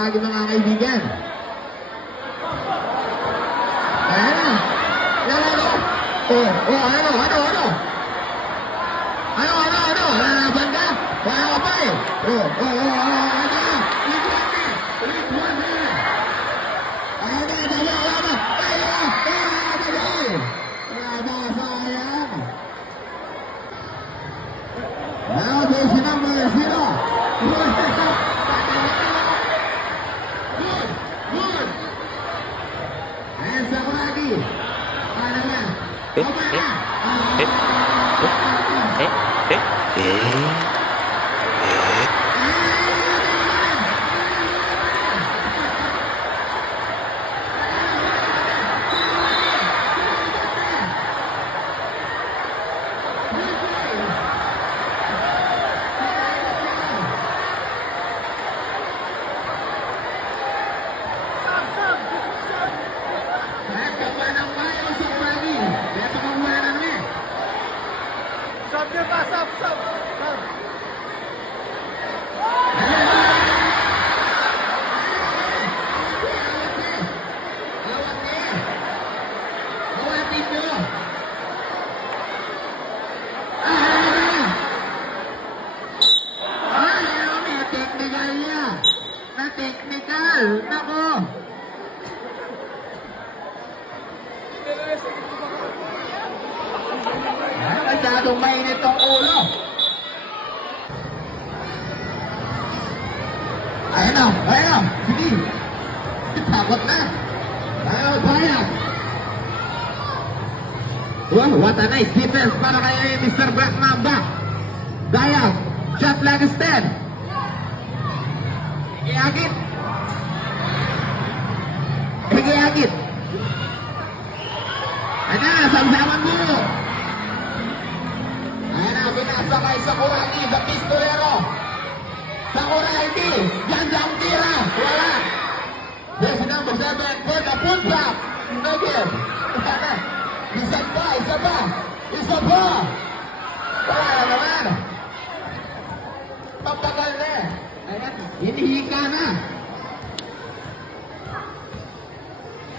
Aking mga kaibigan. Ayan na. Ayan na. Ano? Laban ka? Wala ka pa eh. Ano? Likuan na. Ayan na. Sayang. Now there's number 0. Technical! Nako! Masyadong mainit tong ulo. Ayan na. Sige. Takot na. Sayang. Wow, what a nice defense para kay Mr. Black Mamba. Dayang. Shot like a stand. Higit. Ayan na, samsaman mo. Ayan na, binasa kay Sakuragi, the pistolero. Sakuragi, gandang tira. Wala. There's number 7 for the putback. No good. Isa pa. Wala na naman. Papagal na. Ayan, hinihika na.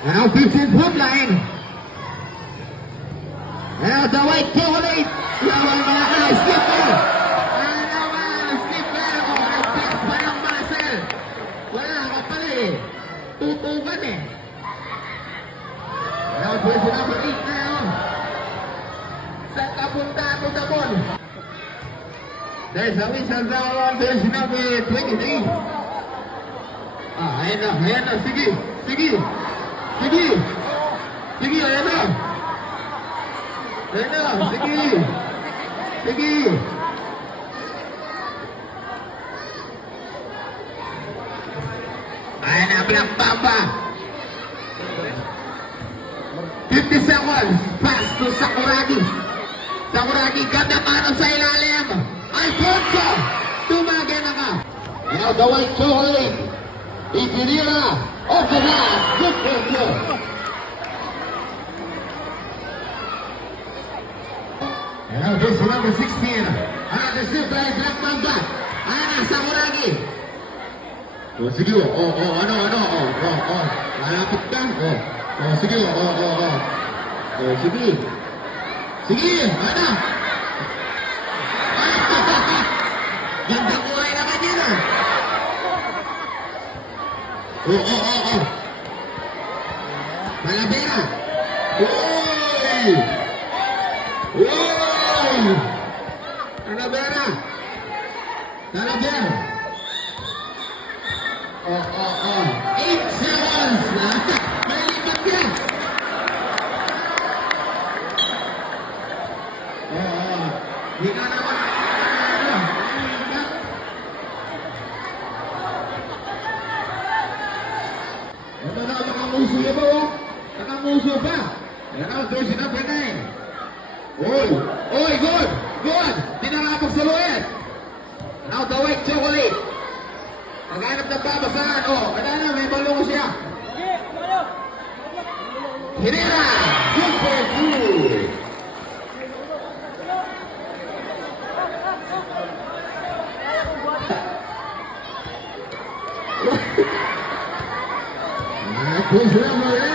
Now 15-foot line. Now the white chocolate. Lawan malaki. Skipper. Skipper. Nag-pass pa ng muscle. Wala ka pala eh. Tutugan eh. Now there's number 8 na yun. Sa kapunta ako na ball. There's a whistle down. There's number 23. Ayan na. Sige, ayan na. Sige. Ayan na, Black Mamba. 50 seconds. Pass to Sakuragi. Ganda mano sa ilalim. Alfonso. Tumagay na ka. Now the white chocolate. Itinira. Off the glass. Good for. Now this number 16. Another shoot by Black Mamba. Sakuragi. Sige. Ano. Malapit ka. Sige. Sige. Ano? Ganda kulay naman yun ah. Malavera. Talavera. 8 seconds. May lipat yan. Hindi ka naman. Ito na, nakamuso na ba? Nakamuso pa. Yan na, there's number 9. Oy, good. Tinarapag sa luwet. Now the white chocolate. Maghanap ng babasaan. May balong siya. Hinira. Super cool. Who's number 8?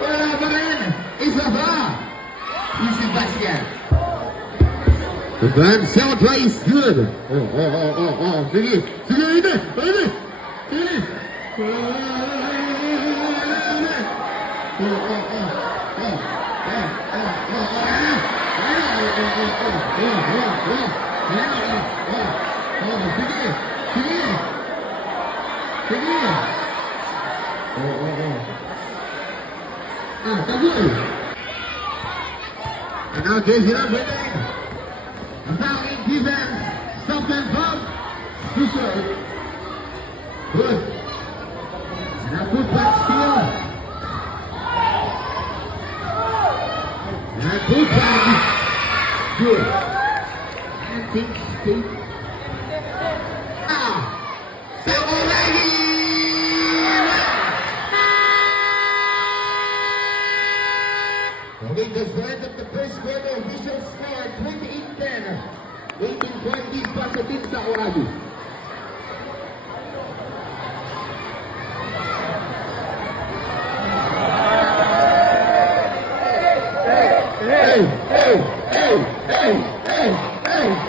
Wala pa rin. Isa pa. Si Sebastian. The band soundtrack is good. Oh. Sige, ini. Sige. Tagoy. And now Jason up with it. Attacking defense. Something from Fisher. Good. And now put back steal. And put back. Good. And think Steve. Sakuragi! Okay, the end of the first quarter, official score 28-10. Waiting for this para sa team Sakuragi. Hey!